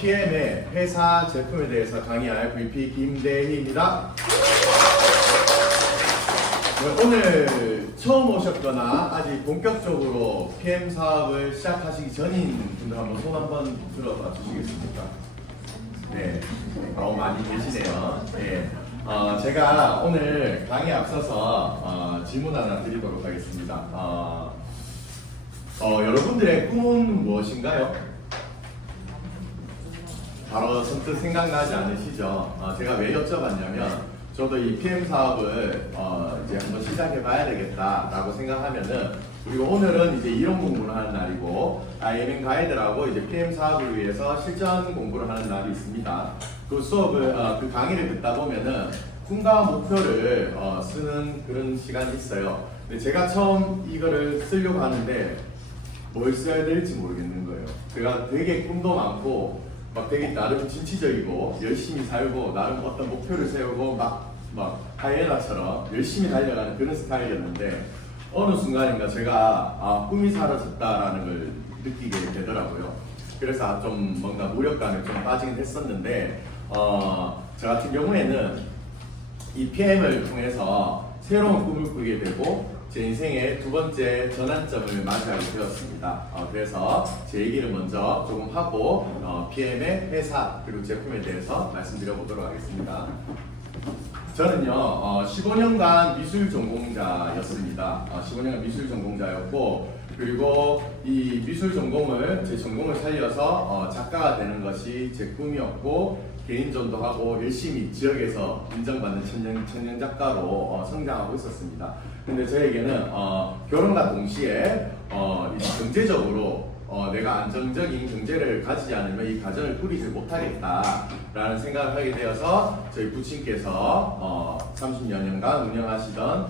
PM의 회사 제품에 대해서 강의할 VP 김대희입니다. 오늘 처음 오셨거나 아직 본격적으로 PM 사업을 시작하시기 전인 분들 한번 손 한번 들어봐 주시겠습니까? 네, 많이 계시네요. 네. 제가 오늘 강의에 앞서서 질문 하나 드리도록 하겠습니다. 여러분들의 꿈은 무엇인가요? 바로 선뜻 생각나지 않으시죠? 제가 왜 여쭤봤냐면 저도 이 PM 사업을 이제 한번 시작해 봐야 되겠다라고 생각하면은, 그리고 오늘은 이제 이론 공부를 하는 날이고 IMM 가이드라고 이제 PM 사업을 위해서 실전 공부를 하는 날이 있습니다. 그 수업을 그 강의를 듣다 보면은 꿈과 목표를 쓰는 그런 시간이 있어요. 근데 제가 처음 이거를 쓰려고 하는데 뭘 써야 될지 모르겠는 거예요. 제가 되게 꿈도 많고 막 되게 나름 진취적이고 열심히 살고 나름 어떤 목표를 세우고 막 하이에나처럼 열심히 달려가는 그런 스타일이었는데 어느 순간인가 제가 꿈이 사라졌다라는 걸 느끼게 되더라고요. 그래서 좀 뭔가 무력감에 좀 빠지긴 했었는데 저 같은 경우에는 이 PM을 통해서 새로운 꿈을 꾸게 되고 제 인생의 두 번째 전환점을 맞이하게 되었습니다. 그래서 제 얘기를 먼저 조금 하고 PM의 회사 그리고 제품에 대해서 말씀드려보도록 하겠습니다. 저는요 15년간 미술 전공자였습니다. 15년간 미술 전공자였고, 그리고 이 미술 전공을 제 전공을 살려서 작가가 되는 것이 제 꿈이었고, 개인전도 하고 열심히 지역에서 인정받는 천년 작가로 성장하고 있었습니다. 근데 저에게는 결혼과 동시에 경제적으로 내가 안정적인 경제를 가지지 않으면 이 가정을 꾸리지 못하겠다라는 생각을 하게 되어서 저희 부친께서 30여 년간 운영하시던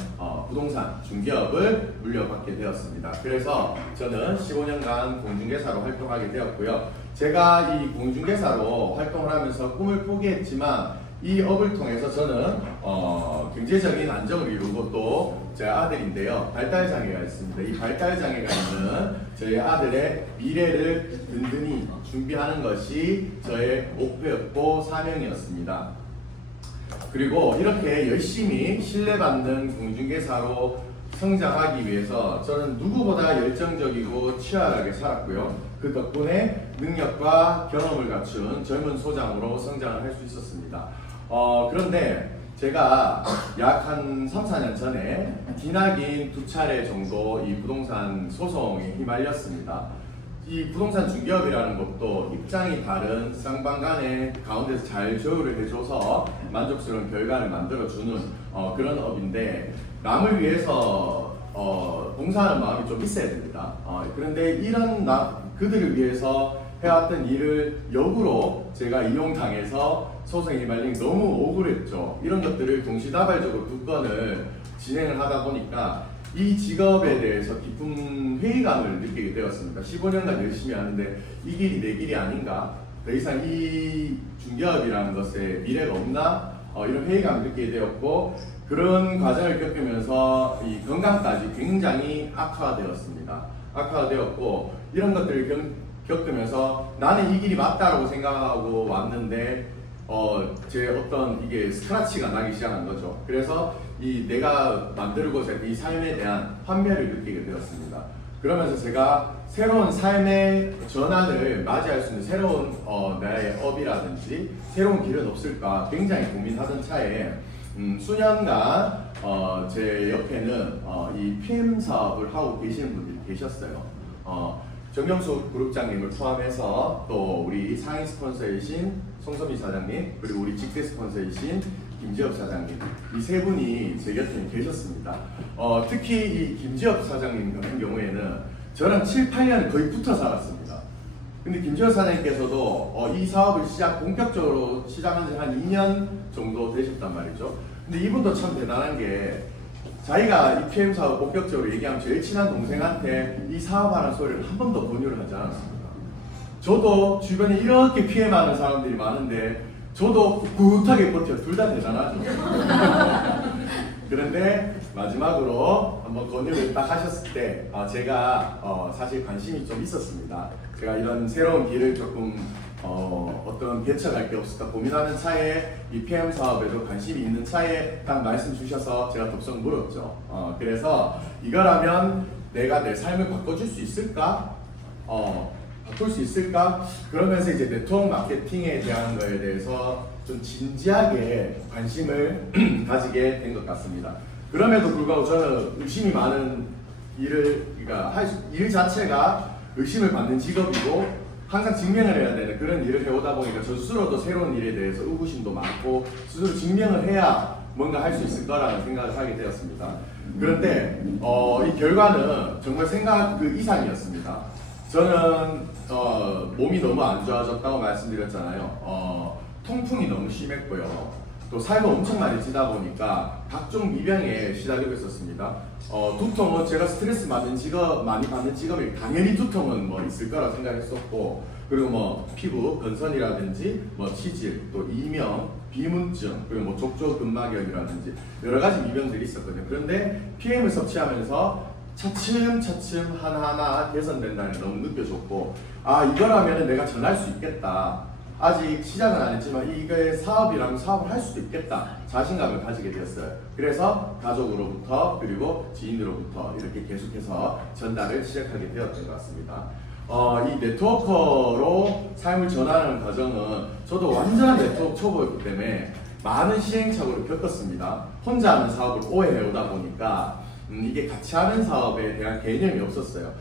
부동산 중개업을 물려받게 되었습니다. 그래서 저는 15년간 공중개사로 활동하게 되었고요. 제가 이 공중개사로 활동을 하면서 꿈을 포기했지만 이 업을 통해서 저는 경제적인 안정을 이루고 또 제 아들인데요, 발달장애가 있습니다. 이 발달장애가 있는 저희 아들의 미래를 든든히 준비하는 것이 저의 목표였고 사명이었습니다. 그리고 이렇게 열심히 신뢰받는 공중개사로 성장하기 위해서 저는 누구보다 열정적이고 치열하게 살았고요. 그 덕분에 능력과 경험을 갖춘 젊은 소장으로 성장을 할 수 있었습니다. 그런데 제가 약 한 3, 4년 전에 기나긴 2차례 정도 이 부동산 소송에 휘말렸습니다. 이 부동산 중개업이라는 것도 입장이 다른 쌍방 간의 가운데서 잘 조율을 해줘서 만족스러운 결과를 만들어주는 그런 업인데, 남을 위해서 봉사하는 마음이 좀 있어야 됩니다. 그런데 이런 그들을 위해서 해왔던 일을 역으로 제가 이용당해서 소송에 휘말린 너무 억울했죠. 이런 것들을 동시다발적으로 2건을 진행을 하다 보니까 이 직업에 대해서 깊은 회의감을 느끼게 되었습니다. 15년간 열심히 하는데 이 길이 내 길이 아닌가? 더 이상 이 중개업이라는 것에 미래가 없나? 이런 회의감을 느끼게 되었고, 그런 과정을 겪으면서 이 건강까지 굉장히 악화되었습니다. 악화되었고, 이런 것들을 겪으면서 나는 이 길이 맞다라고 생각하고 왔는데 제 어떤 이게 스크래치가 나기 시작한 거죠. 그래서 이 내가 만들고자 했던 이 삶에 대한 환멸을 느끼게 되었습니다. 그러면서 제가 새로운 삶의 전환을 맞이할 수 있는 새로운 나의 업이라든지 새로운 길은 없을까 굉장히 고민하던 차에 수년간 제 옆에는 이 PM 사업을 하고 계시는 분들이 계셨어요. 정경수 그룹장님을 포함해서 또 우리 상임 스폰서이신 송소미 사장님, 그리고 우리 직대 스폰서이신 김지엽 사장님, 이 세 분이 제 곁에 계셨습니다. 특히 이 김지엽 사장님 같은 경우에는 저랑 7, 8년 거의 붙어 살았습니다. 근데 김지엽 사장님께서도 이 사업을 본격적으로 시작한 지 한 2년 정도 되셨단 말이죠. 근데 이분도 참 대단한 게, 자기가 이 PM 사업 본격적으로 얘기하면 제일 친한 동생한테 이 사업하는 소리를 한 번도 권유를 하지 않았습니다. 저도 주변에 이렇게 PM하는 사람들이 많은데 저도 꿋꿋하게 버텨. 둘 다 대단하죠. 그런데 마지막으로 한번 권유를 딱 하셨을 때 제가 사실 관심이 좀 있었습니다. 제가 이런 새로운 길을 조금 어떤 개척할 게 없을까 고민하는 차에 이 PM 사업에도 관심이 있는 차에 딱 말씀 주셔서 제가 dob성 물었죠. 그래서 이거라면 내가 내 삶을 바꿔줄 수 있을까? 바꿀 수 있을까? 그러면서 이제 네트워크 마케팅에 대한 거에 대해서 좀 진지하게 관심을 가지게 된 것 같습니다. 그럼에도 불구하고 저는 의심이 많은 그러니까 일 자체가 의심을 받는 직업이고 항상 증명을 해야 되는 그런 일을 해오다 보니까 저 스스로도 새로운 일에 대해서 의구심도 많고 스스로 증명을 해야 뭔가 할 수 있을 거라는 생각을 하게 되었습니다. 그런데 이 결과는 정말 생각 그 이상이었습니다. 저는 몸이 너무 안 좋아졌다고 말씀드렸잖아요. 통풍이 너무 심했고요. 또 살도 엄청 많이 찌다 보니까 각종 미병에 시달리고 있었습니다. 두통은 제가 스트레스 많이 받는 직업이 당연히 두통은 뭐 있을 거라 생각했었고, 그리고 뭐 피부 건선이라든지 뭐 치질, 또 이명, 비문증, 그리고 뭐 족저근막염이라든지 여러 가지 미병들이 있었거든요. 그런데 PM을 섭취하면서 차츰차츰 하나하나 개선된다는 게 너무 느껴졌고, 이거라면 내가 전할 수 있겠다. 아직 시작은 안 했지만 이게 사업이라면 사업을 할 수도 있겠다 자신감을 가지게 되었어요. 그래서 가족으로부터 그리고 지인으로부터 이렇게 계속해서 전달을 시작하게 되었던 것 같습니다. 이 네트워커로 삶을 전하는 과정은 저도 완전한 네트워크 초보였기 때문에 많은 시행착오를 겪었습니다. 혼자 하는 사업을 오래 해오다 보니까 이게 같이 하는 사업에 대한 개념이 없었어요.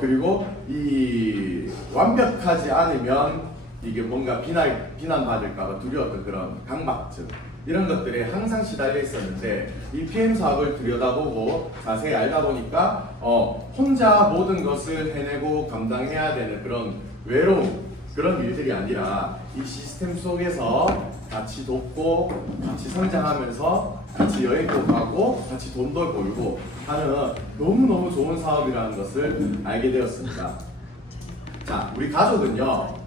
그리고 이 완벽하지 않으면 이게 뭔가 비난받을까봐 두려웠던 그런 강박증 이런 것들에 항상 시달려 있었는데 이 PM 사업을 들여다보고 자세히 알다 보니까 혼자 모든 것을 해내고 감당해야 되는 그런 외로움 그런 일들이 아니라 이 시스템 속에서 같이 돕고 같이 성장하면서 같이 여행도 가고 같이 돈도 벌고 하는 너무너무 좋은 사업이라는 것을 알게 되었습니다. 자, 우리 가족은요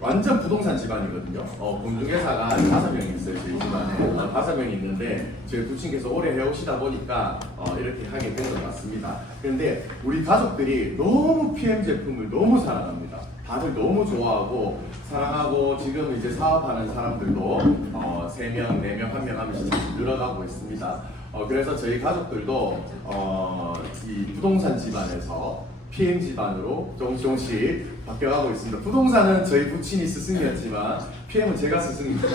완전 부동산 집안이거든요. 공중개사가 5명이 있어요. 저희 집안에 5명이 있는데 저희 부친께서 오래 해오시다 보니까 이렇게 하게 된 것 같습니다. 그런데 우리 가족들이 너무 PM 제품을 너무 사랑합니다. 다들 너무 좋아하고 사랑하고 지금 이제 사업하는 사람들도 3명, 4명, 1명 하면서 늘어가고 있습니다. 그래서 저희 가족들도 이 부동산 집안에서 PM 집안으로 조금씩 바뀌어가고 있습니다. 부동산은 저희 부친이 스승이었지만 PM은 제가 스승입니다.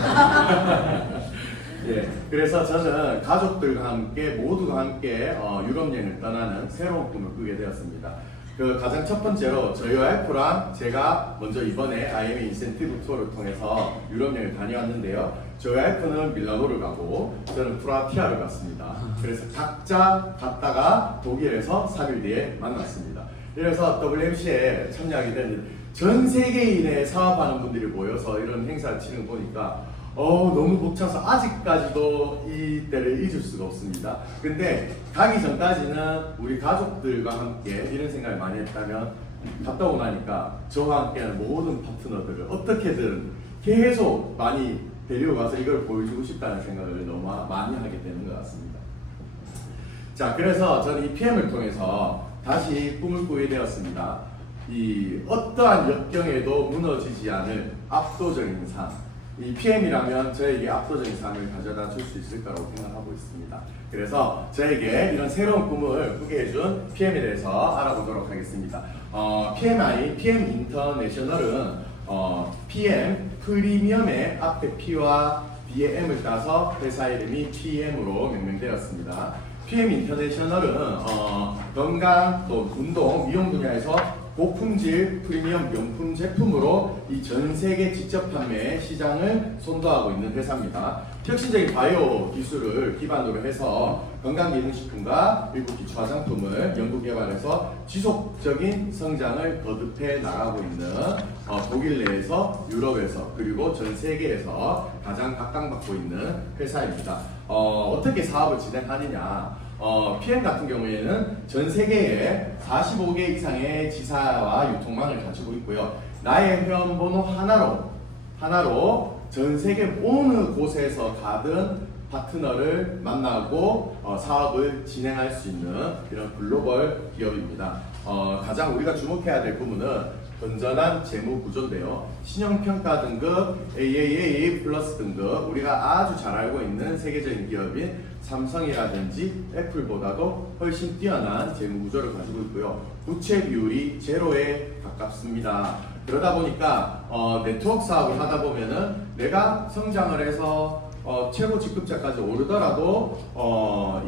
예, 그래서 저는 가족들과 함께 모두가 함께 유럽 여행을 떠나는 새로운 꿈을 꾸게 되었습니다. 그 가장 첫 번째로 저희 와이프랑 제가 먼저 이번에 IMA 인센티브 투어를 통해서 유럽 여행을 다녀왔는데요. 저희 와이프는 밀라노를 가고 저는 프라티아를 갔습니다. 그래서 각자 갔다가 독일에서 3일 뒤에 만났습니다. 그래서 WMC에 참여하게 됐는데 전 세계인의 사업하는 분들이 모여서 이런 행사를 치는 거 보니까 너무 벅차서 아직까지도 이 때를 잊을 수가 없습니다. 근데 가기 전까지는 우리 가족들과 함께 이런 생각을 많이 했다면 갔다 오고 나니까 저와 함께하는 모든 파트너들을 어떻게든 계속 많이 데려가서 이걸 보여주고 싶다는 생각을 너무 많이 하게 되는 것 같습니다. 자, 그래서 저는 이 PM을 통해서 다시 꿈을 꾸게 되었습니다. 이 어떠한 역경에도 무너지지 않을 압도적인 삶. 이 PM이라면 저에게 압도적인 삶을 가져다 줄 수 있을 거라고 생각하고 있습니다. 그래서 저에게 이런 새로운 꿈을 꾸게 해준 PM에 대해서 알아보도록 하겠습니다. PM 인터내셔널은 PM 프리미엄의 앞에 P와 뒤에 M을 따서 회사 이름이 PM으로 명명되었습니다. PM 인터내셔널은 건강 또 운동 미용 분야에서 고품질 프리미엄 명품 제품으로 이 전 세계 직접 판매 시장을 선도하고 있는 회사입니다. 혁신적인 바이오 기술을 기반으로 해서 건강기능식품과 일부 기초 화장품을 연구 개발해서 지속적인 성장을 거듭해 나가고 있는 독일 내에서 유럽에서 그리고 전 세계에서 가장 각광받고 있는 회사입니다. 어떻게 사업을 진행하느냐? PM 같은 경우에는 전 세계에 45개 이상의 지사와 유통망을 가지고 있고요. 나의 회원번호 하나로 전 세계 어느 곳에서 가든 파트너를 만나고 사업을 진행할 수 있는 이런 글로벌 기업입니다. 가장 우리가 주목해야 될 부분은 건전한 재무 구조인데요. 신용평가 등급 AAA 플러스 등급, 우리가 아주 잘 알고 있는 세계적인 기업인 삼성이라든지 애플보다도 훨씬 뛰어난 재무 구조를 가지고 있고요. 부채 비율이 제로에 가깝습니다. 그러다 보니까 네트워크 사업을 하다 보면은 내가 성장을 해서 최고 직급자까지 오르더라도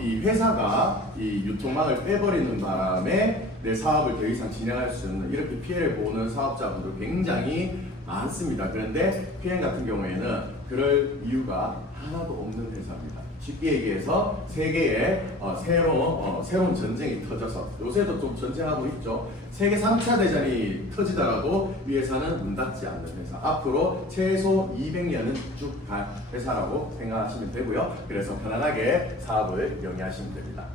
이 회사가 이 유통망을 빼버리는 바람에 내 사업을 더 이상 진행할 수 없는, 이렇게 피해를 보는 사업자분들 굉장히 많습니다. 그런데 PM 같은 경우에는 그럴 이유가 하나도 없는 회사입니다. 쉽게 얘기해서 세계에 새로운 전쟁이 터져서, 요새도 좀 전쟁하고 있죠. 세계 3차 대전이 터지더라도 이 회사는 문 닫지 않는 회사, 앞으로 최소 200년은 쭉 갈 회사라고 생각하시면 되고요. 그래서 편안하게 사업을 영위하시면 됩니다.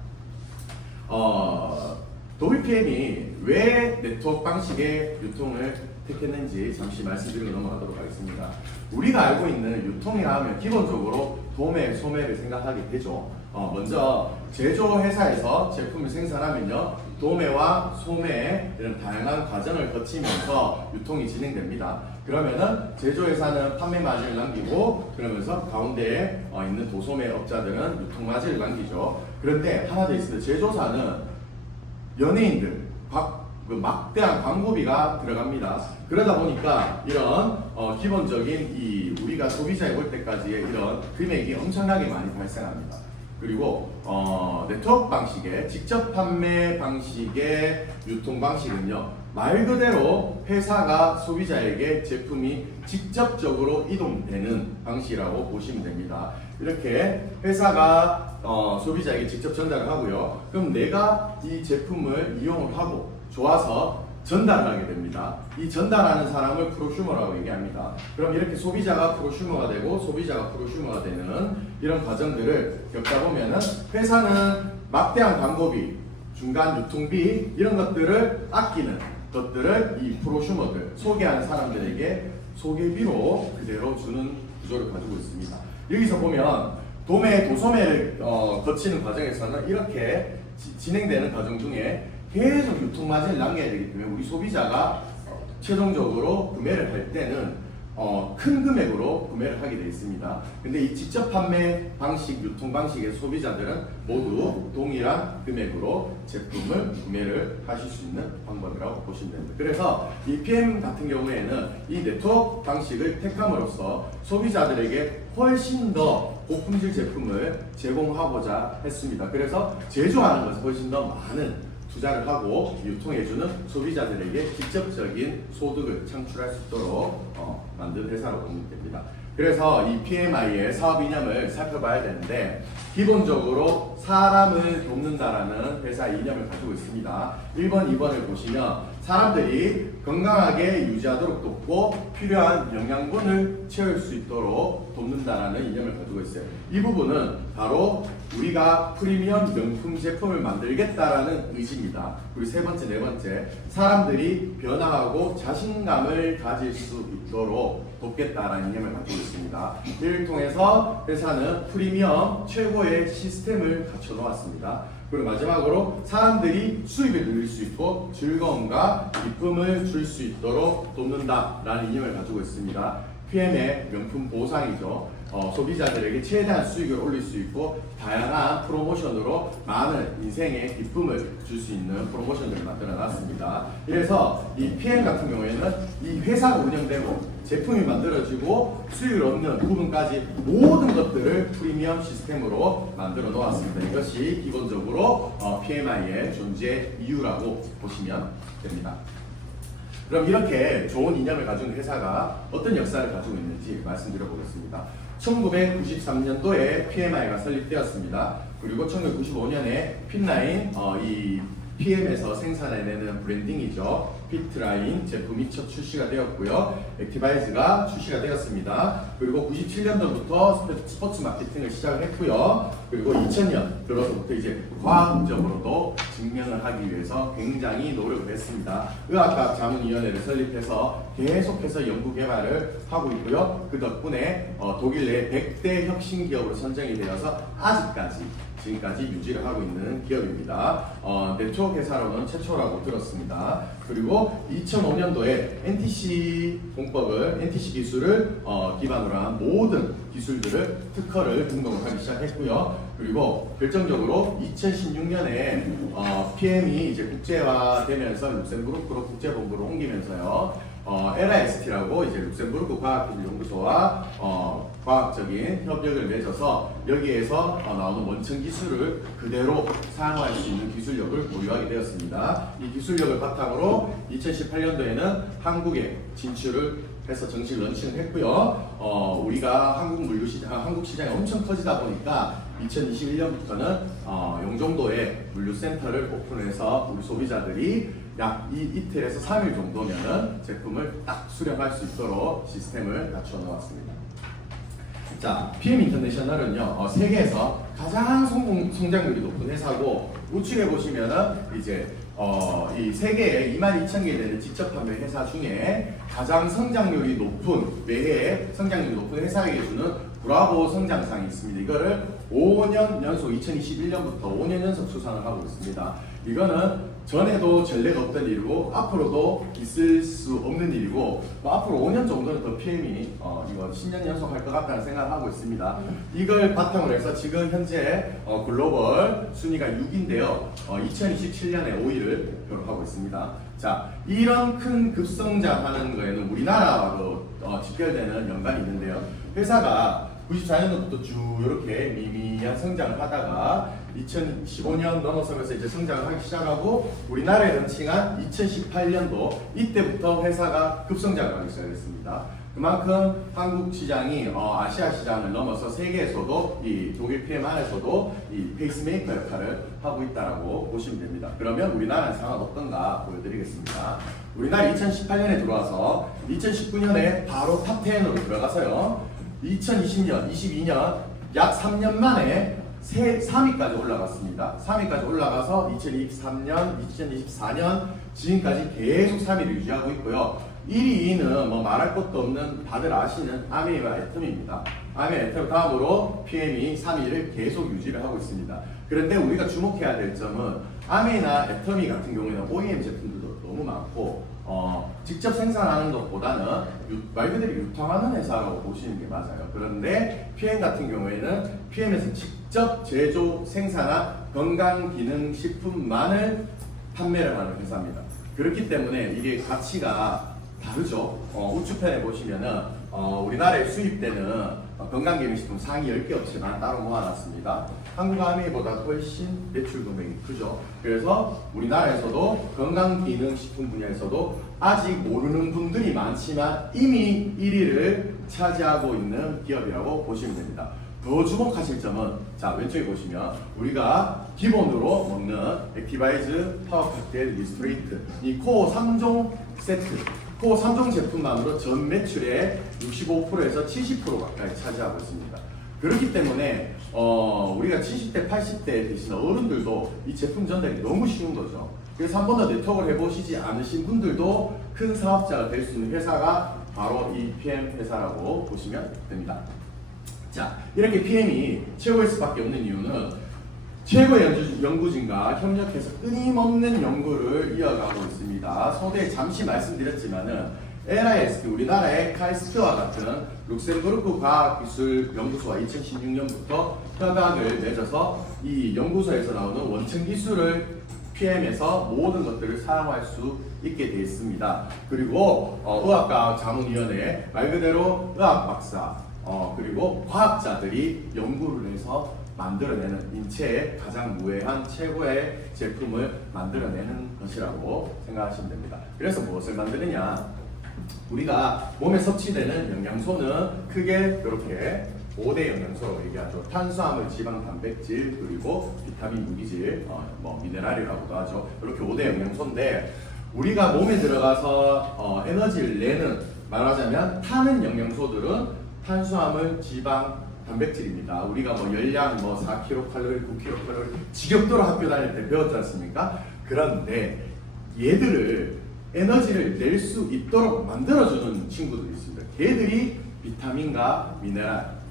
도비PM이 왜 네트워크 방식의 유통을 택했는지 잠시 말씀드리고 넘어가도록 하겠습니다. 우리가 알고 있는 유통이라 하면 기본적으로 도매, 소매를 생각하게 되죠. 먼저 제조회사에서 제품을 생산하면요, 도매와 소매 이런 다양한 과정을 거치면서 유통이 진행됩니다. 그러면은 제조회사는 판매 마진을 남기고, 그러면서 가운데에 있는 도소매 업자들은 유통 마진을 남기죠. 그런데 하나 더 있습니다. 제조사는 연예인들, 막대한 광고비가 들어갑니다. 그러다 보니까 이런 기본적인 우리가 소비자에 올 때까지의 이런 금액이 엄청나게 많이 발생합니다. 그리고 네트워크 방식의 직접 판매 방식의 유통 방식은요, 말 그대로 회사가 소비자에게 제품이 직접적으로 이동되는 방식이라고 보시면 됩니다. 이렇게 회사가 소비자에게 직접 전달을 하고요. 그럼 내가 이 제품을 이용을 하고 좋아서 전달을 하게 됩니다. 이 전달하는 사람을 프로슈머라고 얘기합니다. 그럼 이렇게 소비자가 프로슈머가 되고 소비자가 프로슈머가 되는 이런 과정들을 겪다 보면은 회사는 막대한 광고비, 중간 유통비 이런 것들을 아끼는 것들을 이 프로슈머들, 소개하는 사람들에게 소개비로 그대로 주는 구조를 가지고 있습니다. 여기서 보면 도매, 도소매를 거치는 과정에서는 이렇게 진행되는 과정 중에 계속 유통마진을 남겨야 되기 때문에 우리 소비자가 최종적으로 구매를 할 때는 큰 금액으로 구매를 하게 되어 있습니다. 근데 이 직접 판매 방식, 유통 방식의 소비자들은 모두 동일한 금액으로 제품을 구매를 하실 수 있는 방법이라고 보시면 됩니다. 그래서 이 PM 같은 경우에는 이 네트워크 방식을 택함으로써 소비자들에게 훨씬 더 고품질 제품을 제공하고자 했습니다. 그래서 제조하는 것에 훨씬 더 많은 투자를 하고 유통해주는 소비자들에게 직접적인 소득을 창출할 수 있도록 만든 회사로 보면 됩니다. 그래서 이 PMI의 사업 이념을 살펴봐야 되는데, 기본적으로 사람을 돕는다라는 회사 이념을 가지고 있습니다. 1번, 2번을 보시면 사람들이 건강하게 유지하도록 돕고 필요한 영양분을 채울 수 있도록 돕는다라는 이념을 가지고 있어요. 이 부분은 바로 우리가 프리미엄 명품 제품을 만들겠다라는 의지입니다. 그리고 세 번째, 네 번째, 사람들이 변화하고 자신감을 가질 수 있도록 돕겠다라는 이념을 가지고 있습니다. 이를 통해서 회사는 프리미엄 최고의 시스템을 갖춰 놓았습니다. 그리고 마지막으로 사람들이 수입을 늘릴 수 있고 즐거움과 기쁨을 줄 수 있도록 돕는다라는 이념을 가지고 있습니다. PM의 명품 보상이죠. 소비자들에게 최대한 수익을 올릴 수 있고 다양한 프로모션으로 많은 인생의 기쁨을 줄 수 있는 프로모션들을 만들어 놨습니다. 그래서 이 PM 같은 경우에는 이 회사가 운영되고 제품이 만들어지고 수익을 얻는 부분까지 모든 것들을 프리미엄 시스템으로 만들어 놓았습니다. 이것이 기본적으로 PMI의 존재 이유라고 보시면 됩니다. 그럼 이렇게 좋은 이념을 가진 회사가 어떤 역사를 가지고 있는지 말씀드려 보겠습니다. 1993년도에 PMI가 설립되었습니다. 그리고 1995년에 핏라인, 이 PM에서 생산해내는 브랜딩이죠. 피트라인 제품이 첫 출시가 되었고요. 액티바이즈가 출시가 되었습니다. 그리고 97년도부터 스포츠 마케팅을 시작을 했고요. 그리고 2000년 들어서부터 이제 과학적으로도 증명을 하기 위해서 굉장히 노력을 했습니다. 의학과학 자문위원회를 설립해서 계속해서 연구 개발을 하고 있고요. 그 덕분에 독일 내 100대 혁신 기업으로 선정이 되어서 아직까지 지금까지 유지를 하고 있는 기업입니다. 네트워크 회사로는 최초라고 들었습니다. 그리고 2005년도에 NTC 공법을, NTC 기술을 기반으로 한 모든 기술들을 특허를 등록을 하기 시작했고요. 그리고 결정적으로 2016년에 PM이 이제 국제화되면서 룩셈부르크로 국제본부로 옮기면서요. LIST라고 이제 룩셈부르크 과학기술연구소와 과학적인 협력을 맺어서 여기에서 나오는 원천 기술을 그대로 사용할 수 있는 기술력을 보유하게 되었습니다. 이 기술력을 바탕으로 2018년도에는 한국에 진출을 해서 정식 런칭을 했고요. 우리가 한국 시장이 엄청 커지다 보니까 2021년부터는 영종도에 물류센터를 오픈해서 우리 소비자들이 약 이틀에서 3일 정도면 제품을 딱 수령할 수 있도록 시스템을 갖추어 놓았습니다. 자, PM 인터내셔널은요, 세계에서 가장 성장률이 높은 회사고, 우측에 보시면은 이제 이 세계에 22,000개 되는 직접 판매 회사 중에 가장 성장률이 높은, 매해 성장률이 높은 회사에게 주는 브라보 성장상이 있습니다. 이거를 5년 연속 2021년부터 5년 연속 수상을 하고 있습니다. 이거는 전에도 전례가 없던 일이고 앞으로도 있을 수 없는 일이고 앞으로 5년 정도는 더 PM이 이거 10년 연속 할 것 같다는 생각을 하고 있습니다. 이걸 바탕으로 해서 지금 현재 글로벌 순위가 6인데요. 2027년에 5위를 기록하고 있습니다. 자, 이런 큰 급성장하는 거에는 우리나라와도 직결되는 연관이 있는데요. 회사가 94년도부터 쭉 이렇게 미미한 성장을 하다가 2015년 넘어서면서 이제 성장을 하기 시작하고 우리나라에 런칭한 2018년도 이때부터 회사가 급성장을 하기 시작했습니다. 그만큼 한국 시장이 아시아 시장을 넘어서 세계에서도 이 독일 PM 안에서도 이 페이스메이커 역할을 하고 있다라고 보시면 됩니다. 그러면 우리나라의 상황은 어떤가 보여드리겠습니다. 우리나라 2018년에 들어와서 2019년에 바로 탑 10으로 들어가서요. 2020년, 22년 약 3년 만에 3위까지 올라갔습니다. 3위까지 올라가서 2023년, 2024년 지금까지 계속 3위를 유지하고 있고요. 1위, 2위는 뭐 말할 것도 없는 다들 아시는 아메이와 애텀입니다. 아메이, 애텀 다음으로 PM이 3위를 계속 유지를 하고 있습니다. 그런데 우리가 주목해야 될 점은 아메이나 애텀이 같은 경우에는 OEM 제품들도 너무 많고 직접 생산하는 것보다는 말 그대로 유통하는 회사라고 보시는 게 맞아요. 그런데 PM 같은 경우에는 PM에서 직접 제조, 생산한 건강기능식품만을 판매를 하는 회사입니다. 그렇기 때문에 이게 가치가 다르죠. 우측편에 보시면은 우리나라에 수입되는 건강기능식품 상위 10개 업체만 따로 모아놨습니다. 한국 아메이보다 훨씬 매출 금액이 크죠. 그래서 우리나라에서도 건강기능식품 분야에서도 아직 모르는 분들이 많지만 이미 1위를 차지하고 있는 기업이라고 보시면 됩니다. 더 주목하실 점은 자 왼쪽에 보시면 우리가 기본으로 먹는 액티바이즈, 파워칵테일, 리스트레이트 이 코어 3종 세트 코어 3종 제품만으로 전 매출의 65%에서 70% 가까이 차지하고 있습니다. 그렇기 때문에 우리가 70대, 80대 되시는 어른들도 이 제품 전달이 너무 쉬운 거죠. 그래서 한 번 더 네트워크를 해보시지 않으신 분들도 큰 사업자가 될 수 있는 회사가 바로 이 PM 회사라고 보시면 됩니다. 자, 이렇게 PM이 최고일 수밖에 없는 이유는 최고의 연구진과 협력해서 끊임없는 연구를 이어가고 있습니다. 서두에 잠시 말씀드렸지만은 LIST, 우리나라의 카이스트와 같은 룩셈부르크 과학기술연구소와 2016년부터 협약을 맺어서 이 연구소에서 나오는 원천 기술을 PM에서 모든 것들을 사용할 수 있게 되어 있습니다. 그리고 의학과학자문위원회 말 그대로 의학 박사 그리고 과학자들이 연구를 해서 만들어내는 인체에 가장 무해한 최고의 제품을 만들어내는 것이라고 생각하시면 됩니다. 그래서 무엇을 만드느냐? 우리가 몸에 섭취되는 영양소는 크게 이렇게 5대 영양소라고 얘기하죠. 탄수화물, 지방, 단백질, 그리고 비타민, 무기질, 미네랄이라고도 하죠. 이렇게 5대 영양소인데 우리가 몸에 들어가서 에너지를 내는, 말하자면 타는 영양소들은 탄수화물, 지방, 단백질입니다. 우리가 열량 4kcal, 9kcal 지겹도록 학교 다닐 때 배웠지 않습니까? 그런데 얘들을 에너지를 낼 수 있도록 만들어주는 친구들이 있습니다. 걔들이 비타민과 미네랄,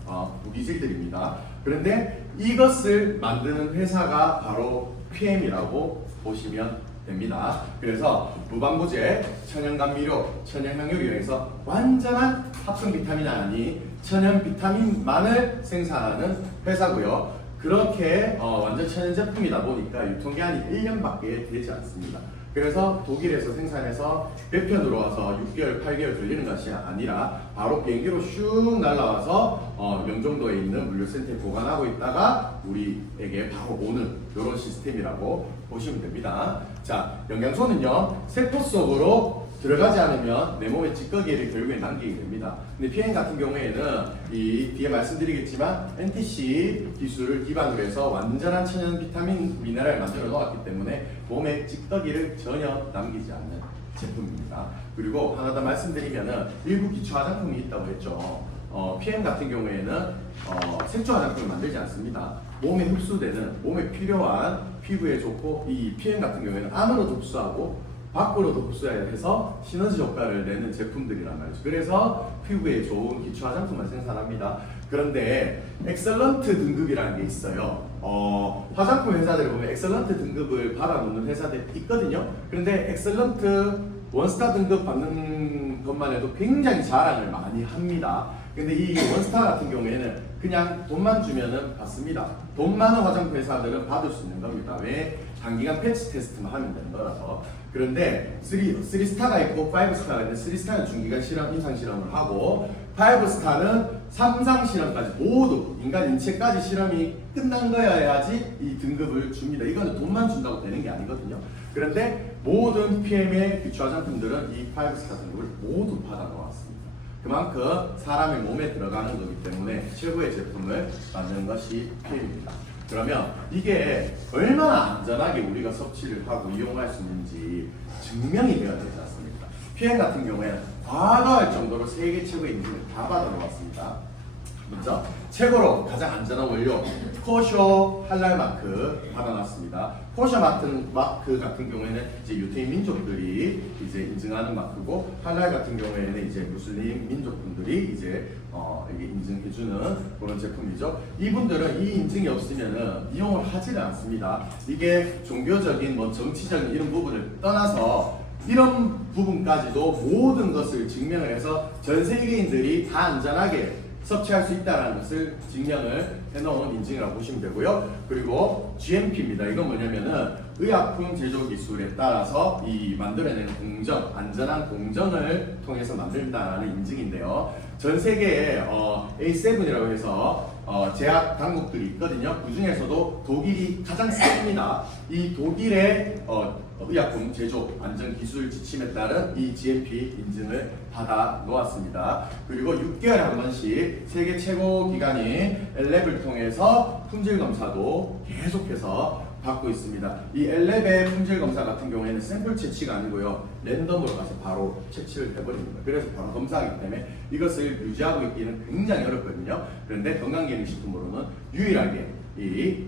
무기질들입니다. 그런데 이것을 만드는 회사가 바로 PM이라고 보시면 됩니다. 그래서 무방부제, 천연감미료, 천연향료를 완전한 합성 비타민 아니 천연 비타민만을 생산하는 회사고요. 그렇게 완전 천연 제품이다 보니까 유통기한이 1년밖에 되지 않습니다. 그래서 독일에서 생산해서 배편으로 와서 6개월, 8개월 걸리는 것이 아니라 바로 비행기로 슉 날라와서 명종도에 있는 물류센터에 보관하고 있다가 우리에게 바로 오는 이런 시스템이라고 보시면 됩니다. 자, 영양소는요, 세포 속으로 들어가지 않으면 내 몸에 찌꺼기를 결국에 남기게 됩니다. 근데 PM 같은 경우에는 이 뒤에 말씀드리겠지만 NTC 기술을 기반으로 해서 완전한 천연 비타민 미네랄을 만들어 놓았기 때문에 몸에 찌꺼기를 전혀 남기지 않는 제품입니다. 그리고 하나 더 말씀드리면은 일부 기초 화장품이 있다고 했죠. PM 같은 경우에는 색조 화장품을 만들지 않습니다. 몸에 흡수되는, 몸에 필요한 피부에 좋고, 이 PM 같은 경우에는 안으로도 흡수하고 밖으로도 흡수해야 해서 시너지 효과를 내는 제품들이란 말이죠. 그래서 피부에 좋은 기초 화장품을 생산합니다. 그런데 엑셀런트 등급이라는 게 있어요. 화장품 회사들을 보면 엑셀런트 등급을 받아놓는 회사들 있거든요. 그런데 엑셀런트 원스타 등급 받는 것만 해도 굉장히 자랑을 많이 합니다. 근데 이 원스타 같은 경우에는 그냥 돈만 주면은 받습니다. 돈 많은 화장품 회사들은 받을 수 있는 겁니다. 왜? 단기간 패치 테스트만 하면 되는 거라서. 그런데 3스타가 있고 5스타가 있는데 3스타는 중기간 실험, 임상 실험을 하고 5스타는 3상 실험까지 모두 인간 인체까지 실험이 끝난 거여야지 이 등급을 줍니다. 이거는 돈만 준다고 되는 게 아니거든요. 그런데 모든 PM의 기초 화장품들은 이 5스타 등급을 모두 받아 놓았습니다. 그만큼 사람의 몸에 들어가는 거기 때문에 최고의 제품을 만드는 것이 PM입니다. 그러면 이게 얼마나 안전하게 우리가 섭취를 하고 이용할 수 있는지 증명이 되어야 되지 않습니까? PM 같은 경우에는 과거할 정도로 세계 최고의 인증을 다 받아놓았습니다. 먼저 최고로 가장 안전한 원료 코쇼 할랄 마크 받아놨습니다. 코쇼 마크 같은 경우에는 이제 유태인 민족들이 이제 인증하는 마크고, 할랄 같은 경우에는 이제 무슬림 민족분들이 이제 이게 인증해주는 그런 제품이죠. 이분들은 이 인증이 없으면은 이용을 하지는 않습니다. 이게 종교적인 정치적인 이런 부분을 떠나서 이런 부분까지도 모든 것을 증명을 해서 전 세계인들이 다 안전하게 섭취할 수 있다는 것을 증명을 해놓은 인증이라고 보시면 되고요. 그리고 GMP입니다. 이건 뭐냐면은 의약품 제조 기술에 따라서 이 만들어내는 공정, 안전한 공정을 통해서 만든다는 인증인데요. 전 세계에 A7이라고 해서 제약 당국들이 있거든요. 그 중에서도 독일이 가장 셉니다. 이 독일의 의약품 제조 안전 기술 지침에 따른 이 GMP 인증을 받아 놓았습니다. 그리고 6개월에 한 번씩 세계 최고 기관인 엘랩을 통해서 품질 검사도 계속해서 받고 있습니다. 이 엘랩의 품질 검사 같은 경우에는 샘플 채취가 아니고요, 랜덤으로 가서 바로 채취를 해버립니다. 그래서 바로 검사하기 때문에 이것을 유지하고 있기는 굉장히 어렵거든요. 그런데 건강기능식품으로는 유일하게 이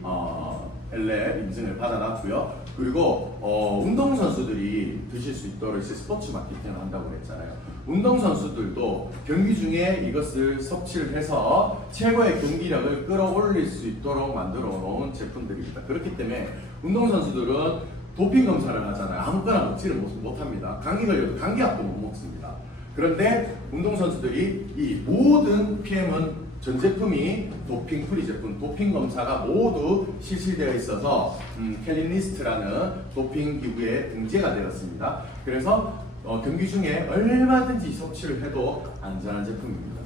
엘랩 인증을 받아놨고요. 그리고 운동선수들이 드실 수 있도록 스포츠 마케팅을 한다고 했잖아요. 운동선수들도 경기 중에 이것을 섭취를 해서 최고의 경기력을 끌어올릴 수 있도록 만들어 놓은 제품들입니다. 그렇기 때문에 운동선수들은 도핑 검사를 하잖아요. 아무거나 먹지를 못합니다. 감기 걸려도 감기약도 못 먹습니다. 그런데 운동선수들이 이 모든 PM은 전 제품이 도핑 프리 제품, 도핑 검사가 모두 실시되어 있어서 캘린리스트라는 도핑 기구에 등재가 되었습니다. 그래서 경기 중에 얼마든지 섭취를 해도 안전한 제품입니다.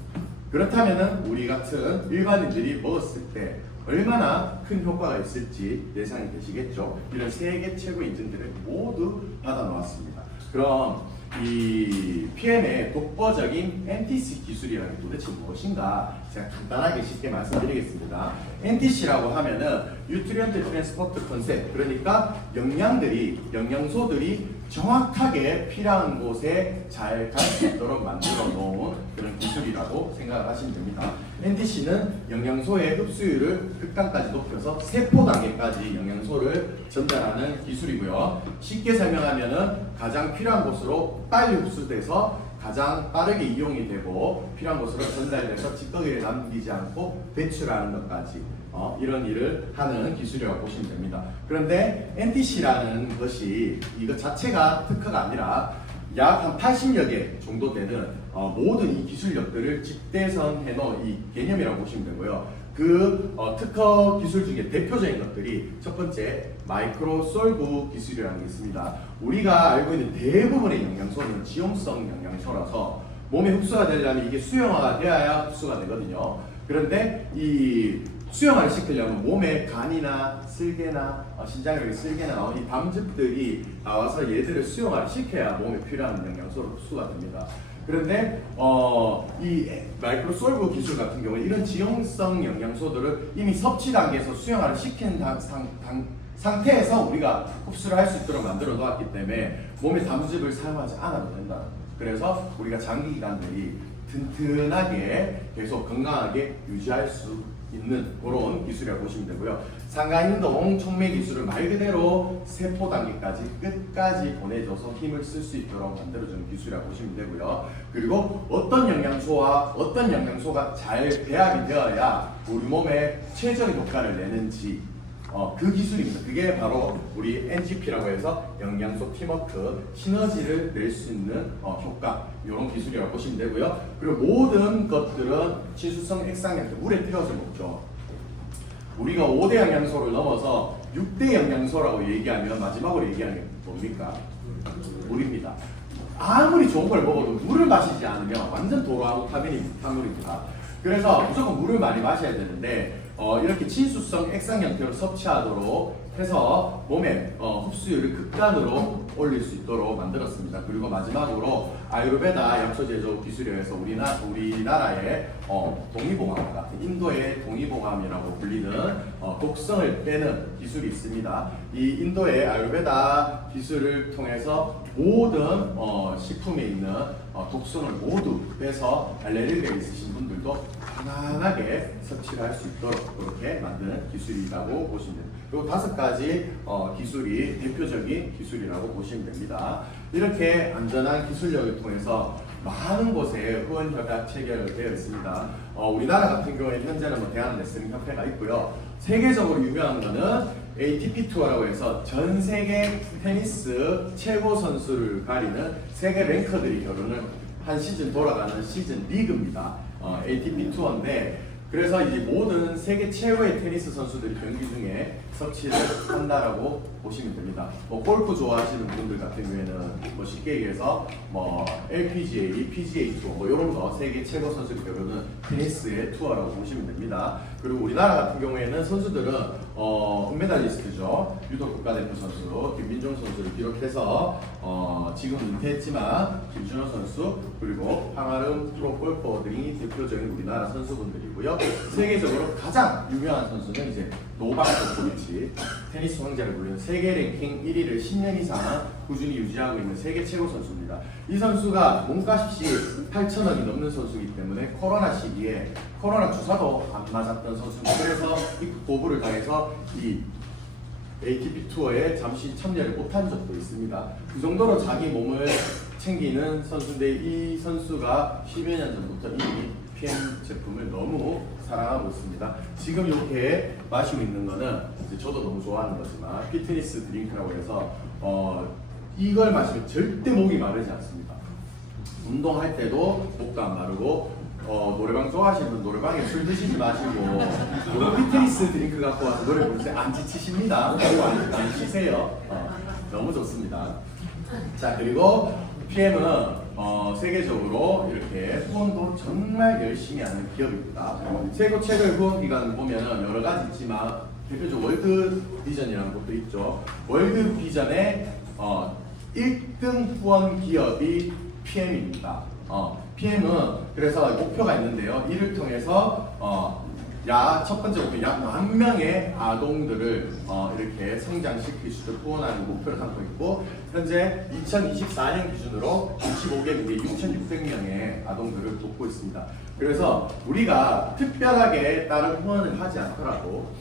그렇다면 우리 같은 일반인들이 먹었을 때 얼마나 큰 효과가 있을지 예상이 되시겠죠. 이런 세계 최고 인증들을 모두 받아 놓았습니다. 그럼 이 PM의 독보적인 NTC 기술이라는 게 도대체 무엇인가 제가 간단하게 쉽게 말씀드리겠습니다. NTC라고 하면은 뉴트리언트 트랜스포트 컨셉, 그러니까 영양소들이 정확하게 필요한 곳에 잘 갈 수 있도록 만들어 놓은 그런 기술이라고 생각을 하시면 됩니다. NTC는 영양소의 흡수율을 극단까지 높여서 세포 단계까지 영양소를 전달하는 기술이고요. 쉽게 설명하면은 가장 필요한 곳으로 빨리 흡수돼서 가장 빠르게 이용이 되고 필요한 곳으로 전달돼서 찌꺼기를 남기지 않고 배출하는 것까지 이런 일을 하는 기술이라고 보시면 됩니다. 그런데 NTC라는 것이 이것 자체가 특허가 아니라 약 한 80여 개 정도 되는 모든 이 기술력들을 집대성해 놓은 이 개념이라고 보시면 되고요. 그 특허 기술 중에 대표적인 것들이 첫 번째 마이크로 솔브 기술이라는 게 있습니다. 우리가 알고 있는 대부분의 영양소는 지용성 영양소라서 몸에 흡수가 되려면 이게 수용화가 되어야 흡수가 되거든요. 그런데 이 수용화를 시키려면 몸에 간이나 쓸개나 신장에 쓸개나 나온 이 담즙들이 나와서 얘들을 수용화를 시켜야 몸에 필요한 영양소로 흡수가 됩니다. 그런데 이 마이크로 솔브 기술 같은 경우는 이런 지용성 영양소들을 이미 섭취 단계에서 수용화를 시킨 상태에서 우리가 흡수를 할 수 있도록 만들어 놓았기 때문에 몸에 담즙을 사용하지 않아도 된다. 그래서 우리가 장기 기간들이 튼튼하게 계속 건강하게 유지할 수 있는 그런 기술이라고 보시면 되고요. 상가인동 촉매 기술을 말 그대로 세포 단계까지 끝까지 보내줘서 힘을 쓸 수 있도록 만들어주는 기술이라고 보시면 되고요. 그리고 어떤 영양소와 어떤 영양소가 잘 배합이 되어야 우리 몸에 최적의 효과를 내는지 그 기술입니다. 그게 바로 우리 NGP라고 해서 영양소 팀워크 시너지를 낼 수 있는 효과 이런 기술이라고 보시면 되고요. 그리고 모든 것들은 친수성 액상염소 물에 태워서 먹죠. 우리가 5대 영양소를 넘어서 6대 영양소라고 얘기하면 마지막으로 얘기하는 게 뭡니까? 물입니다. 아무리 좋은 걸 먹어도 물을 마시지 않으면 완전 도로하고 타민입니다. 그래서 무조건 물을 많이 마셔야 되는데 이렇게 친수성 액상 형태로 섭취하도록 해서 몸에 흡수율을 극단으로 올릴 수 있도록 만들었습니다. 그리고 마지막으로 아유르베다 약초 제조 기술에 서 우리나라의 동의보감 같은 인도의 동의보감이라고 불리는 독성을 빼는 기술이 있습니다. 이 인도의 아유르베다 기술을 통해서 모든 식품에 있는 독성을 모두 빼서 알레르기가 있으신 분들도 편안하게 섭취를 할 수 있도록 그렇게 만드는 기술이라고 보시면 됩니다. 그리고 5가지 기술이 대표적인 기술이라고 보시면 됩니다. 이렇게 안전한 기술력을 통해서 많은 곳에 후원 협약 체결되어 있습니다. 우리나라 같은 경우에 현재는 대한 레슬링 협회가 있고요. 세계적으로 유명한 거는 ATP 투어라고 해서 전 세계 테니스 최고 선수를 가리는 세계 랭커들이 결혼을 한 시즌 돌아가는 시즌 리그입니다. ATP 투어인데 그래서 이제 모든 세계 최고의 테니스 선수들이 경기 중에 섭취를 한다라고 보시면 됩니다. 골프 좋아하시는 분들 같은 경우에는 쉽게 얘기해서 LPGA, PGA 투어 이런 거 세계 최고 선수들 겨루는 테니스의 투어라고 보시면 됩니다. 그리고 우리나라 같은 경우에는 선수들은 은메달리스트죠. 유도 국가대표 선수 김민종 선수를 비롯해서 지금 은퇴했지만 김준호 선수 그리고 황아름 프로 골퍼들이 대표적인 우리나라 선수분들이고요. 세계적으로 가장 유명한 선수는 이제 노박 조코비치, 테니스 황제를 부르는 세계 랭킹 1위를 10년 이상 꾸준히 유지하고 있는 세계 최고 선수입니다. 이 선수가 몸값이 8천억이 넘는 선수이기 때문에 코로나 시기에 코로나 주사도 안 맞았던 선수입니다. 그래서 이 고부를 당해서 이 ATP 투어에 잠시 참여를 못한 적도 있습니다. 그 정도로 자기 몸을 챙기는 선수인데 이 선수가 10여 년 전부터 이미 PM 제품을 너무 사랑하고 있습니다. 지금 이렇게 마시고 있는 거는 이제 저도 너무 좋아하는 거지만 피트니스 드링크라고 해서 이걸 마시면 절대 목이 마르지 않습니다. 운동할 때도 목도 안 마르고 노래방 좋아하시는 분 노래방에 술 드시지 마시고 피트니스 드링크 갖고 와서 노래 부르세요. 안 지치십니다. 안 쉬세요. 너무 좋습니다. 자 그리고 PM은 세계적으로 이렇게 후원도 정말 열심히 하는 기업입니다. 최고 후원 기관을 보면 여러 가지 있지만 대표적으로 월드 비전이라는 것도 있죠. 월드 비전의 1등 후원 기업이 PM입니다. PM은 그래서 목표가 있는데요. 이를 통해서 첫 번째 목표 약 10,000명의 아동들을 이렇게 성장시킬 수 있도록 후원하는 목표를 삼고 있고 현재 2024년 기준으로 65개국의 6,600명의 아동들을 돕고 있습니다. 그래서 우리가 특별하게 다른 후원을 하지 않더라도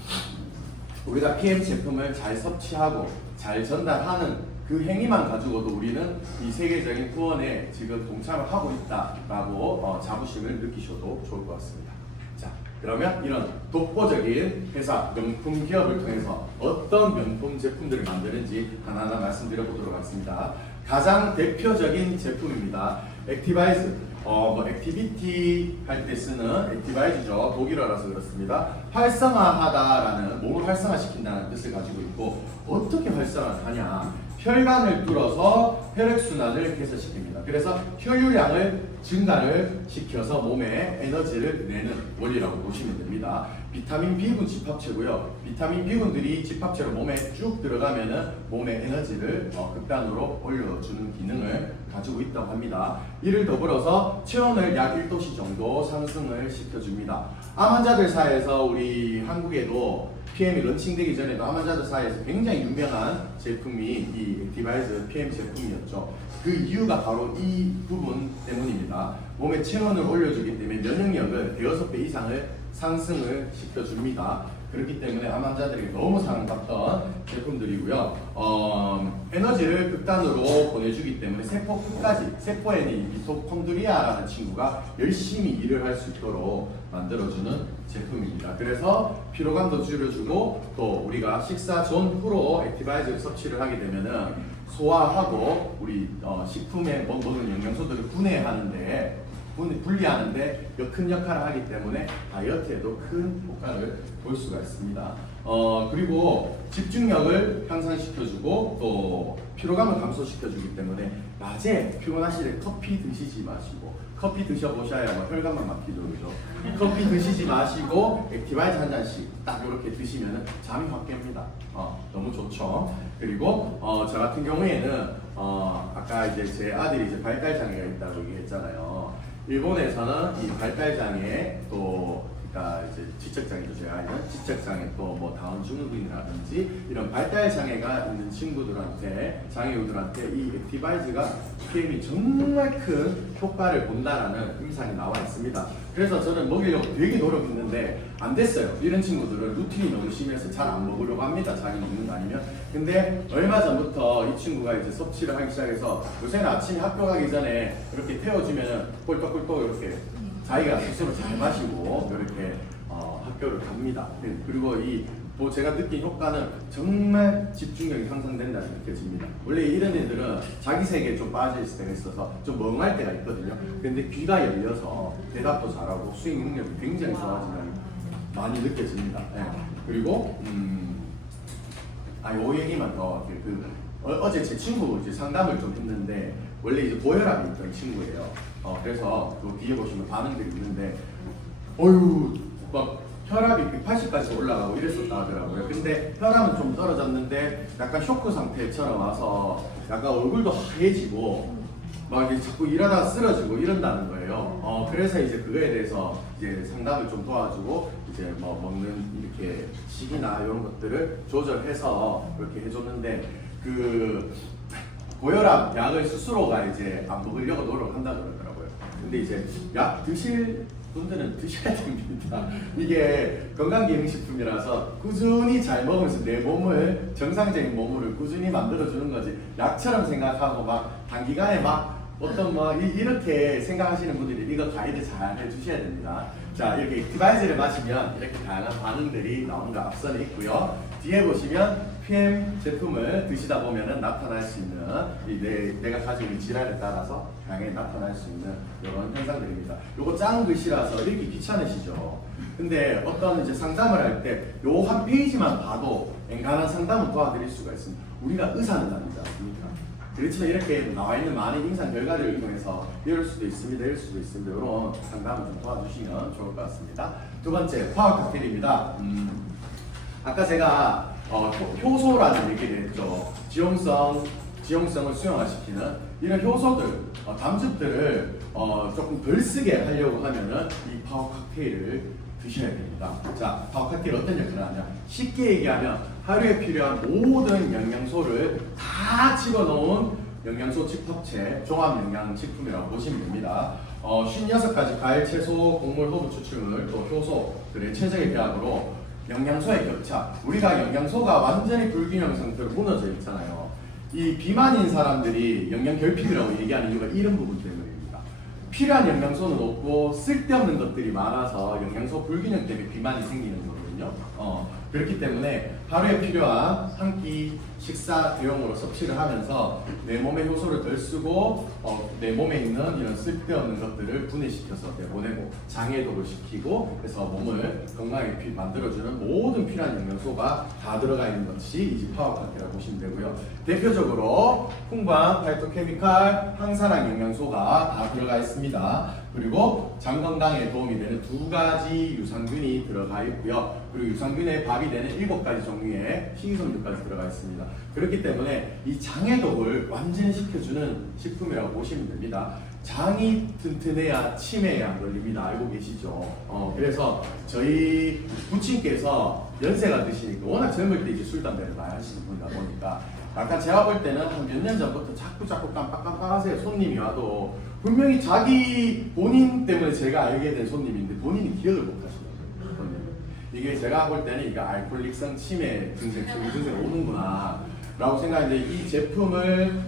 우리가 PM 제품을 잘 섭취하고 잘 전달하는 그 행위만 가지고도 우리는 이 세계적인 구원에 지금 동참을 하고 있다라고 자부심을 느끼셔도 좋을 것 같습니다. 자, 그러면 이런 독보적인 회사, 명품 기업을 통해서 어떤 명품 제품들을 만드는지 하나하나 말씀드려 보도록 하겠습니다. 가장 대표적인 제품입니다. 액티바이즈. 액티비티 할 때 쓰는 액티바이즈죠. 독일어라서 그렇습니다. 활성화하다라는, 몸을 활성화시킨다는 뜻을 가지고 있고, 어떻게 활성화하냐? 혈관을 뚫어서 혈액순환을 개선시킵니다. 그래서 혈류량을 증가를 시켜서 몸에 에너지를 내는 원리라고 보시면 됩니다. 비타민 B군 집합체고요. 비타민 B군들이 집합체로 몸에 쭉 들어가면은 몸의 에너지를 극단으로 올려주는 기능을 가지고 있다고 합니다. 이를 더불어서 체온을 약 1도씨 정도 상승을 시켜줍니다. 암 환자들 사이에서 우리 한국에도 PM이 런칭되기 전에도 암 환자들 사이에서 굉장히 유명한 제품이 이 액티바이즈 PM 제품이었죠. 그 이유가 바로 이 부분 때문입니다. 몸의 체온을 올려주기 때문에 면역력을 대여섯 배 이상을 상승을 시켜줍니다. 그렇기 때문에 암 환자들이 너무 사랑받던 제품들이고요. 에너지를 극단으로 보내주기 때문에 세포 끝까지, 세포에는 이 미토콘드리아라는 친구가 열심히 일을 할 수 있도록 만들어주는 제품입니다. 그래서 피로감도 줄여주고, 또 우리가 식사 전후로 액티바이저를 섭취를 하게 되면은 소화하고 우리 식품에 모든 영양소들을 분리하는데 큰 역할을 하기 때문에 다이어트에도 큰 효과를 볼 수가 있습니다. 그리고 집중력을 향상시켜주고 또 피로감을 감소시켜주기 때문에 낮에 피곤하실 때 커피 드시지 마시고, 커피 드셔보셔야 혈관만 막히죠, 그죠? 커피 드시지 마시고 액티바이즈 한 잔씩 딱 이렇게 드시면 잠이 확 깹니다. 너무 좋죠. 그리고 저 같은 경우에는 아까 이제 제 아들이 이제 발달 장애가 있다고 얘기했잖아요. 일본에서는 이 발달 장애 또 그러니까 이제 지적장애도 제가 아는 지적장애 또 뭐 다운 증후군이라든지 이런 발달 장애가 있는 친구들한테 장애우들한테 이 액티바이즈가 PM이 정말 큰 효과를 본다라는 임상이 나와 있습니다. 그래서 저는 먹이려고 되게 노력했는데 안 됐어요. 이런 친구들은 루틴이 너무 심해서 잘 안 먹으려고 합니다. 자기 먹는 거 아니면. 근데 얼마 전부터 이 친구가 이제 섭취를 하기 시작해서 요새는 아침에 학교 가기 전에 이렇게 태워주면 꿀떡꿀떡 이렇게 자기가 스스로 잘 마시고 이렇게 학교를 갑니다. 그리고 뭐 제가 느낀 효과는 정말 집중력이 향상된다는 느껴집니다. 원래 이런 애들은 자기 세계에 좀 빠져 있을 때가 있어서 좀 멍할 때가 있거든요. 근데 귀가 열려서 대답도 잘하고 수행 능력이 굉장히 좋아진다는 많이 느껴집니다. 네. 그리고 요 얘기만 더 어제 제 친구 이제 상담을 좀 했는데 원래 이제 고혈압이 있던 친구예요. 그래서 그 뒤에 보시면 반응들이 있는데 막 혈압이 180까지 올라가고 이랬었다 하더라고요. 근데 혈압은 좀 떨어졌는데 약간 쇼크 상태처럼 와서 약간 얼굴도 하얘지고 막 이제 자꾸 일하다가 쓰러지고 이런다는 거예요. 그래서 이제 그거에 대해서 이제 상담을 좀 도와주고 이제 뭐 먹는 이렇게 식이나 이런 것들을 조절해서 그렇게 해줬는데 그 고혈압 약을 스스로가 이제 안 먹으려고 노력한다 그러더라고요. 근데 이제 약 드실 분들은 드셔야 됩니다. 이게 건강기능식품이라서 꾸준히 잘 먹으면서 내 몸을 정상적인 몸을 꾸준히 만들어주는 거지 약처럼 생각하고 막 단기간에 막 어떤 뭐 이렇게 생각하시는 분들이 이거 가이드 잘 해주셔야 됩니다. 자, 이렇게 액티바이즈를 마시면 이렇게 다양한 반응들이 나오는 거 앞선에 있고요. 뒤에 보시면 PM 제품을 드시다 보면 나타날 수 있는 내가 가지고 있는 질환에 따라서 다양하게 나타날 수 있는 이런 현상들입니다. 요거 작은 글씨라서 읽기 귀찮으시죠? 근데 어떤 이제 상담을 할 때 요 한 페이지만 봐도 엔간한 상담을 도와드릴 수가 있습니다. 우리가 의사는 아니지 않습니까? 그렇지만 이렇게 나와 있는 많은 임상 결과들을 통해서 이럴 수도 있습니다, 이럴 수도 있습니다. 이런 상담을 좀 도와주시면 좋을 것 같습니다. 두 번째, 화학 칵테일입니다. 아까 제가 효소라는 얘기를 했죠. 지용성을 수용화시키는 이런 효소들, 담즙들을 조금 덜 쓰게 하려고 하면은 이 파워 칵테일을 드셔야 됩니다. 자, 파워 칵테일 어떤 역할을 하냐? 쉽게 얘기하면 하루에 필요한 모든 영양소를 다 집어넣은 영양소 집합체, 종합영양식품이라고 보시면 됩니다. 56가지 과일, 채소, 곡물, 허브 추출물, 또 효소들의 최적의 배합으로 영양소의 격차, 우리가 영양소가 완전히 불균형 상태로 무너져 있잖아요. 이 비만인 사람들이 영양 결핍이라고 얘기하는 이유가 이런 부분 때문입니다. 필요한 영양소는 없고 쓸데없는 것들이 많아서 영양소 불균형 때문에 비만이 생기는 거거든요. 그렇기 때문에 하루에 필요한 한 끼 식사 대용으로 섭취를 하면서 내 몸의 효소를 덜 쓰고 내 몸에 있는 이런 쓸데없는 것들을 분해시켜서 내보내고 장해독을 시키고 그래서 몸을 건강하게 만들어주는 모든 필요한 영양소가 다 들어가 있는 것이 이지 파워카트라고 보시면 되고요. 대표적으로 풍부한 파이토케미칼, 항산화 영양소가 다 들어가 있습니다. 그리고 장 건강에 도움이 되는 2가지 유산균이 들어가 있고요. 그리고 유산균에 밥이 되는 7가지 종류의 식이섬유까지 들어가 있습니다. 그렇기 때문에 이 장해독을 완전시켜주는 식품이라고 보시면 됩니다. 장이 튼튼해야 치매에 안 걸립니다. 알고 계시죠? 그래서 저희 부친께서 연세가 드시니까 워낙 젊을 때 이제 술, 담배를 많이 하시는 분이다 보니까 약간 제가 볼 때는 한 몇 년 전부터 자꾸 깜빡깜빡하세요. 손님이 와도 분명히 자기 본인 때문에 제가 알게 된 손님인데 본인이 기억을 못 하시더라고요. 이게 제가 볼 때는 이게 알코올릭성 치매 증상, 증상이 오는구나 라고 생각했는데 이 제품을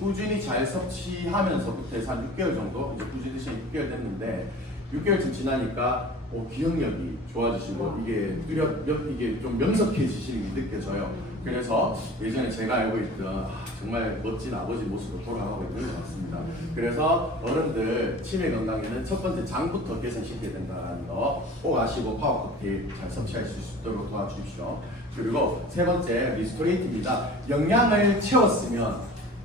꾸준히 잘 섭취하면서부터 해서 한 6개월 정도 이제 꾸준히 드시는 6개월 됐는데 6개월쯤 지나니까 기억력이 좋아지시고 이게 좀 명석해지시는 게 느껴져요. 그래서 예전에 제가 알고 있던 정말 멋진 아버지 모습으로 돌아가고 있는 것 같습니다. 그래서 어른들 치매 건강에는 첫 번째 장부터 개선시켜야 된다는 거 꼭 아시고 파워커피 잘 섭취할 수 있도록 도와주십시오. 그리고 세 번째 리스토레이트입니다. 영양을 채웠으면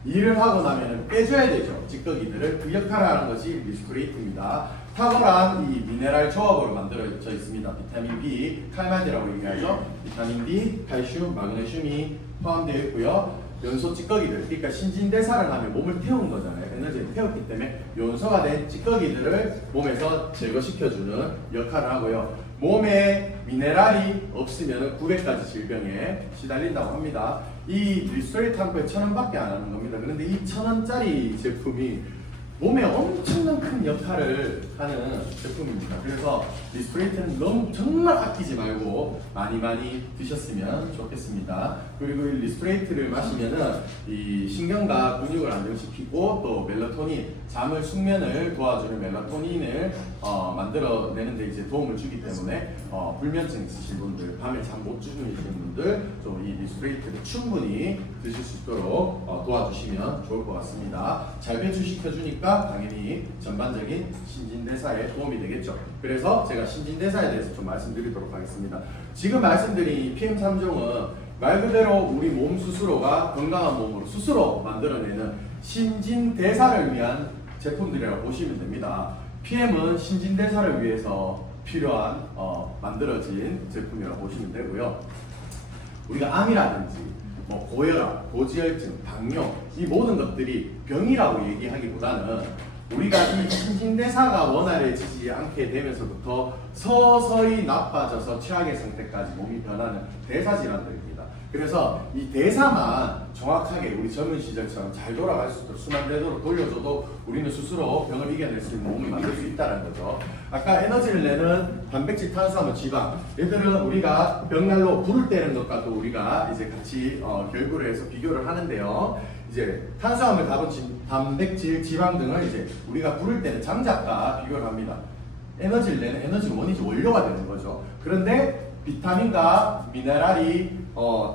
일을 하고 나면 빼줘야 되죠. 찌꺼기들을. 그 역할을 하는 것이 리스토레이트입니다. 탁월한 이 미네랄 조합으로 만들어져 있습니다. 비타민 B, 칼마디라고 얘기하죠. 비타민 D, 칼슘, 마그네슘이 포함되어 있고요. 연소 찌꺼기들, 그러니까 신진대사를 하면 몸을 태운 거잖아요. 에너지를 태웠기 때문에 연소가 된 찌꺼기들을 몸에서 제거시켜주는 역할을 하고요. 몸에 미네랄이 없으면 900가지 질병에 시달린다고 합니다. 이 리스토레이트 한 거에 1,000원밖에 안 하는 겁니다. 그런데 이 1,000원짜리 제품이 몸에 엄청난 큰 역할을 하는 제품입니다. 그래서 리스토레이트는 너무 정말 아끼지 말고 많이 드셨으면 좋겠습니다. 그리고 이 리스토레이트를 마시면은 이 신경과 근육을 안정시키고 또 멜라토닌, 잠을 숙면을 도와주는 멜라토닌을 만들어내는데 이제 도움을 주기 때문에 불면증 있으신 분들, 밤에 잠 못 주무시는 분들 좀 이 리스토레이트를 충분히 드실 수 있도록 도와주시면 좋을 것 같습니다. 잘 배출시켜주니까 당연히 전반적인 신진대사에 도움이 되겠죠. 그래서 제가 신진대사에 대해서 좀 말씀드리도록 하겠습니다. 지금 말씀드린 PM3종은 말 그대로 우리 몸 스스로가 건강한 몸으로 스스로 만들어내는 신진대사를 위한 제품들이라고 보시면 됩니다. PM은 신진대사를 위해서 필요한 만들어진 제품이라고 보시면 되고요. 우리가 암이라든지 고혈압, 고지혈증, 당뇨 이 모든 것들이 병이라고 얘기하기보다는 우리가 이 신진대사가 원활해지지 않게 되면서부터 서서히 나빠져서 최악의 상태까지 몸이 변하는 대사질환들입니다. 그래서 이 대사만 정확하게 우리 젊은 시절처럼 잘 돌아갈 수 있도록 순환되도록 돌려줘도 우리는 스스로 병을 이겨낼 수 있는 몸을 만들 수 있다는 거죠. 아까 에너지를 내는 단백질, 탄수화물, 지방 얘들은 우리가 벽난로 불을 때는 것과 또 우리가 이제 같이 결부를 해서 비교를 하는데요. 이제 탄수화물, 단백질, 지방 등을 이제 우리가 부를 때는 장작과 비교를 합니다. 에너지를 내는 에너지 원이지 원료가 되는 거죠. 그런데 비타민과 미네랄이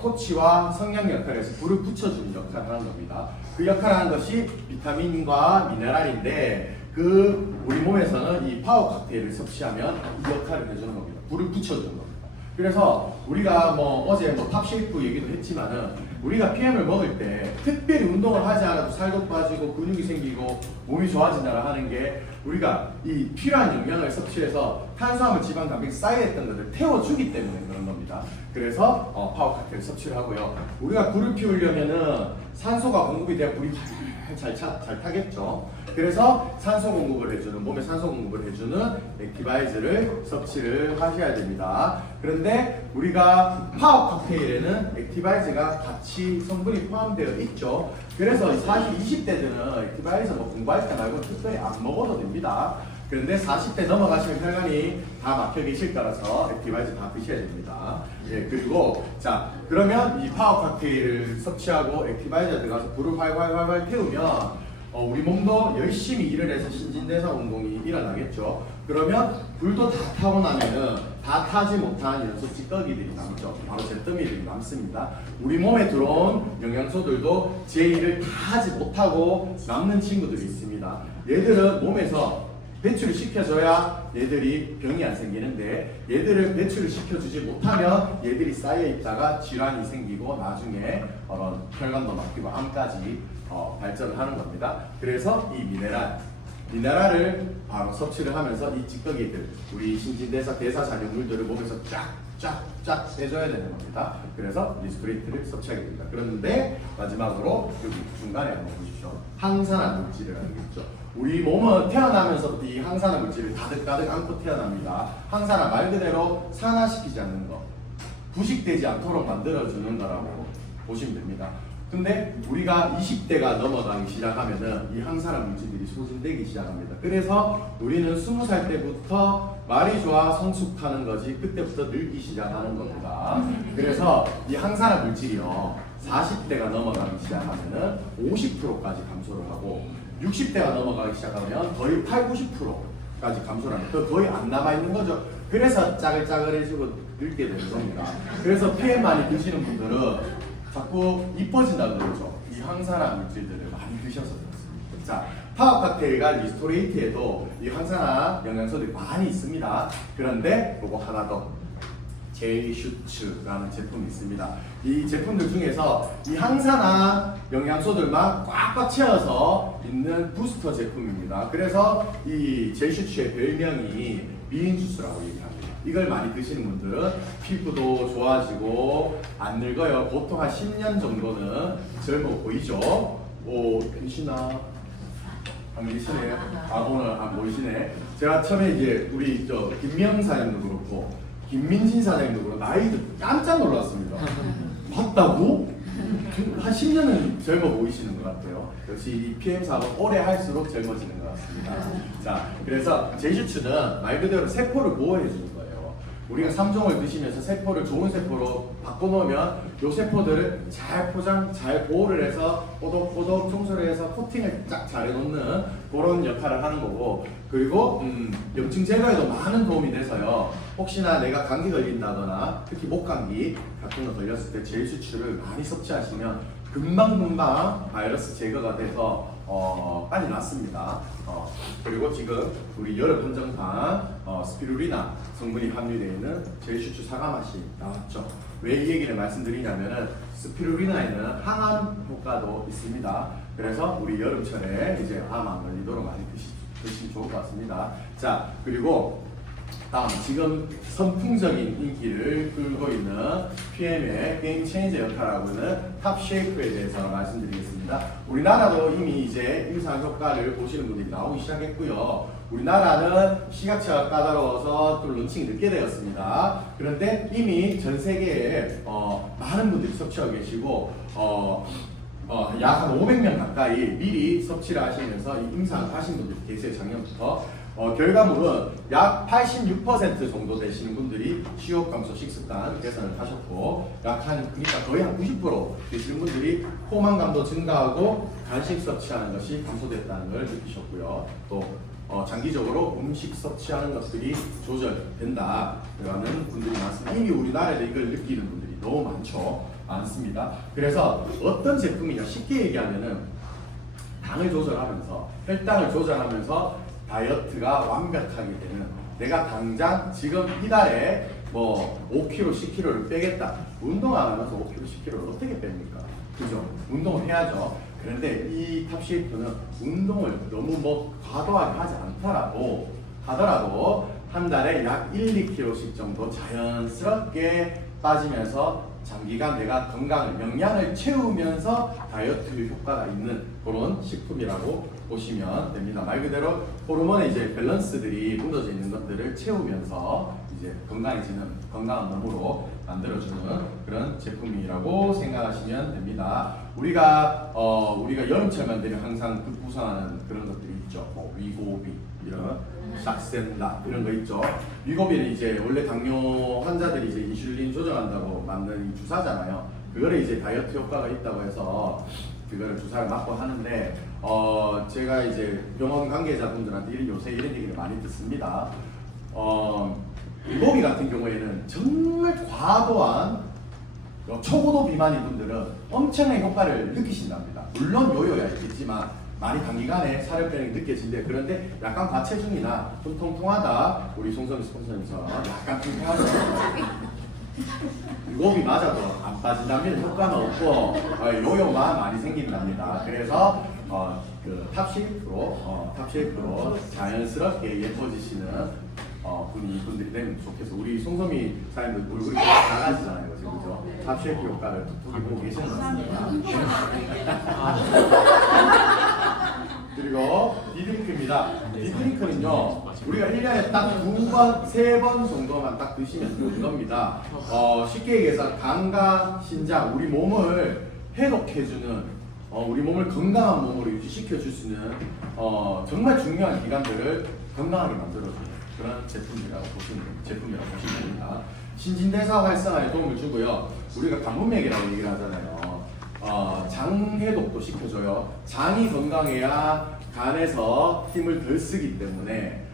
토치와 성냥 역할에서 불을 붙여주는 역할을 하는 겁니다. 그 역할을 하는 것이 비타민과 미네랄인데 우리 몸에서는 이 파워 칵테일을 섭취하면 이 역할을 해주는 겁니다. 불을 붙여주는 겁니다. 그래서 우리가 어제 탑쉐이프 얘기도 했지만은 우리가 PM을 먹을 때 특별히 운동을 하지 않아도 살도 빠지고 근육이 생기고 몸이 좋아진다라 하는 게 우리가 이 필요한 영양을 섭취해서 탄수화물, 지방, 단백질 쌓여있던 것을 태워주기 때문에 그런 겁니다. 그래서 파워 칵테일 섭취를 하고요. 우리가 불을 피우려면은 산소가 공급이 돼야 불이 잘 타겠죠. 그래서 산소 공급을 해주는, 몸에 산소 공급을 해주는 액티바이즈를 섭취를 하셔야 됩니다. 그런데 우리가 파워 칵테일에는 액티바이즈가 같이 성분이 포함되어 있죠. 그래서 사실 20대들은 액티바이즈 공부할 때 말고 특별히 안 먹어도 됩니다. 그런데 40대 넘어가시면 혈관이 다 막혀 계실 거라서 액티바이저 다 드셔야 됩니다. 예, 그리고 자 그러면 이 파워 칵테일을 섭취하고 액티바이저 들어가서 불을 활활 태우면 우리 몸도 열심히 일을 해서 신진대사 운동이 일어나겠죠. 그러면 불도 다 타고 나면은 다 타지 못한 연소 찌꺼기들이 남죠. 바로 잿더미들이 남습니다. 우리 몸에 들어온 영양소들도 제 일을 다 하지 못하고 남는 친구들이 있습니다. 얘들은 몸에서 배출을 시켜줘야 얘들이 병이 안 생기는데 얘들을 배출을 시켜주지 못하면 얘들이 쌓여있다가 질환이 생기고 나중에 혈관도 막히고 암까지 발전을 하는 겁니다. 그래서 이 미네랄을 바로 섭취를 하면서 이 찌꺼기들, 우리 신진대사 대사작용물들을 몸에서 쫙쫙 빼줘야 되는 겁니다. 그래서 리스토레이트를 섭취하게 됩니다. 그런데 마지막으로 여기 중간에 한번 보십시오. 항산화 물질을 알겠죠. 우리 몸은 태어나면서부터 이 항산화 물질을 가득가득 안고 태어납니다. 항산화 말 그대로 산화시키지 않는 거, 부식되지 않도록 만들어주는 거라고 보시면 됩니다. 근데 우리가 20대가 넘어가기 시작하면은 이 항산화 물질들이 소진되기 시작합니다. 그래서 우리는 20살 때부터 말이 좋아 성숙하는 거지 그때부터 늙기 시작하는 겁니다. 그래서 이 항산화 물질이요 40대가 넘어가기 시작하면은 50%까지 감소를 하고 60대가 넘어가기 시작하면 거의 80~90%까지 감소를 합니다. 거의 안 남아있는 거죠. 그래서 짜글짜글해지고 늙게 되는 겁니다. 그래서 폐 많이 드시는 분들은 자꾸 이뻐진다 그러죠. 이 항산화 물질들을 많이 드셔서 그렇습니다. 자, 파워 칵테일과 리스토레이트에도 이 항산화 영양소들이 많이 있습니다. 그런데 요거 하나 더 제이슈츠라는 제품이 있습니다. 이 제품들 중에서 이 항산화 영양소들만 꽉꽉 채워서 있는 부스터 제품입니다. 그래서 이 제이슈츠의 별명이 미인 주스라고 얘기합니다. 이걸 많이 드시는 분들은 피부도 좋아지고 안 늙어요. 보통 한 10년 정도는 젊어 보이죠. 오, 변신아. 안 계시네. 오늘 안 보이시네. 제가 처음에 이제 우리 김명 사장님도 그렇고 김민진 사장님도 그렇고 나이도 깜짝 놀랐습니다. 맞다고? 한 10년은 젊어 보이시는 것 같아요. 역시 이 PM 사업은 오래 할수록 젊어지는 것 같습니다. 자, 그래서 제이슈츠는 말 그대로 세포를 보호해 주는 거예요. 우리가 3종을 드시면서 세포를 좋은 세포로 바꿔놓으면 이 세포들을 잘 포장, 잘 보호를 해서 꼬독꼬독 청소를 해서 코팅을 쫙 잘 해놓는 그런 역할을 하는 거고 그리고 염증 제거에도 많은 도움이 돼서요. 혹시나 내가 감기 걸린다거나 특히 목감기 같은 거 걸렸을 때 제이슈츠를 많이 섭취하시면 금방금방 바이러스 제거가 돼서 빨리 낫습니다. 그리고 지금 우리 여름 한정판 스피루리나 성분이 함유되어 있는 제이슈츠 사과 맛이 나왔죠. 왜 이 얘기를 말씀드리냐면은 스피루리나에는 항암 효과도 있습니다. 그래서 우리 여름철에 이제 암 안 걸리도록 많이 드시면 좋을 것 같습니다. 자, 그리고 다음 지금 선풍적인 인기를 끌고 있는 PM의 게임 체인저 역할하고 있는 탑쉐이크에 대해서 말씀드리겠습니다. 우리나라도 이미 이제 임상 효과를 보시는 분들이 나오기 시작했고요. 우리나라는 시각차가 까다로워서 또 런칭이 늦게 되었습니다. 그런데 이미 전 세계에 많은 분들이 섭취하고 계시고 약 한 500명 가까이 미리 섭취를 하시면서 임상을 하신 분들이 계세요. 작년부터. 결과물은 약 86% 정도 되시는 분들이 식욕 감소 식습관 개선을 하셨고 그러니까 거의 한 90% 되시는 분들이 포만감도 증가하고 간식 섭취하는 것이 감소됐다는 걸 느끼셨고요. 또 장기적으로 음식 섭취하는 것들이 조절된다 라는 분들이 많습니다. 이미 우리나라에도 이걸 느끼는 분들이 너무 많습니다. 그래서 어떤 제품이냐 쉽게 얘기하면은 당을 조절하면서 혈당을 조절하면서 다이어트가 완벽하게 되는 내가 당장 지금 이달에 뭐 5kg, 10kg를 빼겠다. 운동 안 하면서 5kg, 10kg를 어떻게 뺍니까? 그죠? 운동을 해야죠. 그런데 이 탑쉐이프는 운동을 너무 과도하게 하지 하더라도 한 달에 약 1~2kg씩 정도 자연스럽게 빠지면서 장기간 내가 영양을 채우면서 다이어트 효과가 있는 그런 식품이라고 보시면 됩니다. 말 그대로 호르몬의 이제 밸런스들이 무너져 있는 것들을 채우면서 이제 건강한 몸으로 만들어주는 그런 제품이라고 생각하시면 됩니다. 우리가 여름철만 되면 항상 급부상하는 그런 것들이 있죠. 위고비 이런 삭센다 이런 거 있죠. 위고비는 이제 원래 당뇨 환자들이 이제 인슐린 조절한다고 만든 이 주사잖아요. 그거를 이제 다이어트 효과가 있다고 해서 그거를 주사를 맞고 하는데 제가 이제 병원 관계자분들한테 요새 이런 얘기를 많이 듣습니다. 위고비 같은 경우에는 정말 과도한 초고도 비만인 분들은 엄청난 효과를 느끼신답니다. 물론 요요야 있겠지만 많이 단기간에 살을 빼는 게 느껴진대. 그런데 약간 과체중이나 좀 통통하다, 우리 송선희 스폰서님처럼 약간 통통하다 위고비 맞아도 안 빠진다면 효과는 없고 요요만 많이 생긴답니다. 그래서 그 탑쉐이프로 자연스럽게 예뻐지시는 분들이 되면 좋겠어. 우리 송소미 사장님도 얼굴이 작아지잖아요, 그죠? 탑쉐이프 효과를 톡톡히 보고 계시는 것 같습니다. 그리고 디드링크입니다. 디드링크는요, 우리가 1년에 딱 2번, 3번 정도만 딱 드시면 되는 겁니다. 쉽게 얘기해서 간과 신장, 우리 몸을 해독해주는, 우리 몸을 건강한 몸으로 유지시켜줄 수 있는 정말 중요한 기관들을 건강하게 만들어주는 그런 제품이라고 보시면 됩니다. 신진대사 활성화에 도움을 주고요. 우리가 간문맥이라고 얘기를 하잖아요. 장 해독도 시켜줘요. 장이 건강해야 간에서 힘을 덜 쓰기 때문에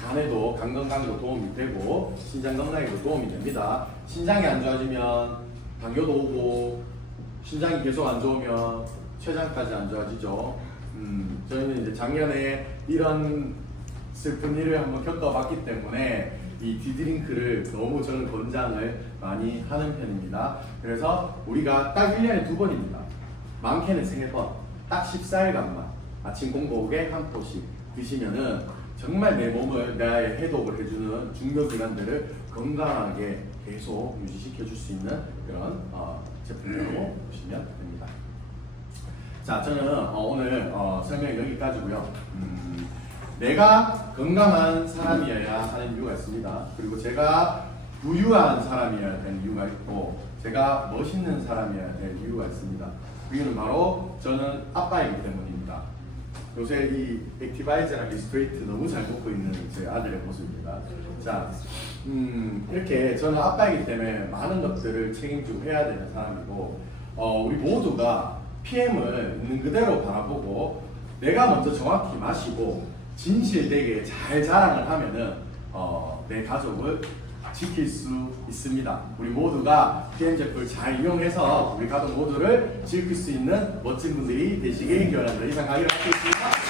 간에도 간 건강에도 도움이 되고 신장 건강에도 도움이 됩니다. 신장이 안 좋아지면 당뇨도 오고 신장이 계속 안 좋으면 췌장까지 안 좋아지죠. 저희는 이제 작년에 이런 슬픈 일을 한번 겪어봤기 때문에 이 디드링크를 너무 저는 권장을 많이 하는 편입니다. 그래서 우리가 딱 1년에 2번입니다. 많게는 3번, 딱 14일간만 아침 공복 오후에 한 포씩 드시면은 정말 내 몸을 나의 해독을 해주는 중요기관들을 건강하게 계속 유지시켜줄 수 있는 그런 제품이라고 보시면 됩니다. 자, 저는 오늘 설명 여기까지고요. 내가 건강한 사람이어야 하는 이유가 있습니다. 그리고 제가 부유한 사람이어야 되는 이유가 있고 제가 멋있는 사람이어야 될 이유가 있습니다. 그 이유는 바로 저는 아빠이기 때문입니다. 요새 이 액티바이저랑 리스트레이트 너무 잘 먹고 있는 제 아들의 모습입니다. 자, 이렇게 저는 아빠이기 때문에 많은 것들을 책임지고 해야 되는 사람이고 우리 모두가 PM을 있는 그대로 바라보고 내가 먼저 정확히 마시고 진실되게 잘 자랑을 하면은 내 가족을 지킬 수 있습니다. 우리 모두가 PM 제품을 잘 이용해서 우리 가족 모두를 지킬 수 있는 멋진 분들이 되시길 기원합니다. 이상 강의를 마치겠습니다.